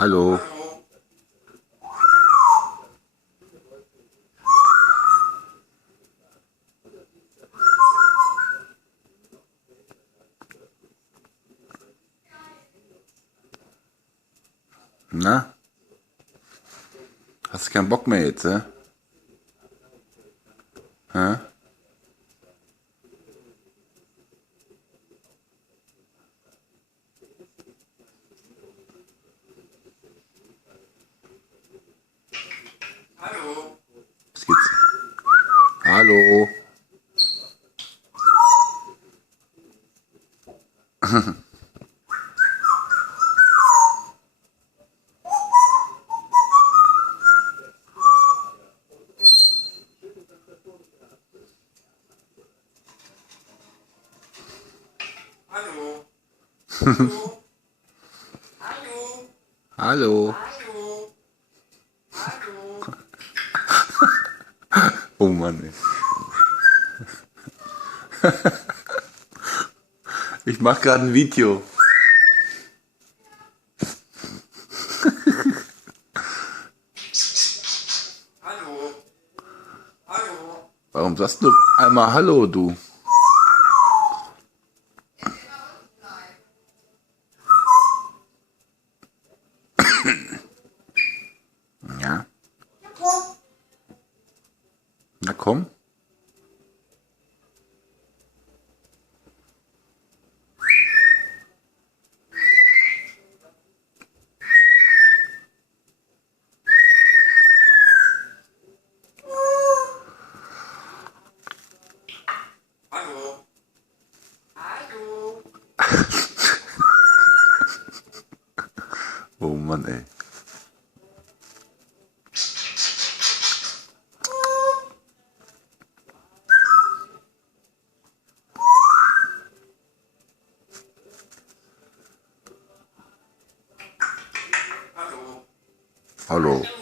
Hallo. Na? Hast du keinen Bock mehr jetzt, hä? Hä? Hallo. Was gibt's? Hallo. Hallo. Hallo. Hallo. Hallo. Hallo. Hallo. Oh Mann, ey. Ich mach gerade ein Video. Hallo. Hallo. Warum sagst du einmal Hallo, du? Ja? Na komm. Hallo. Hallo. Oh Mann, ey. Hallo. Hallo.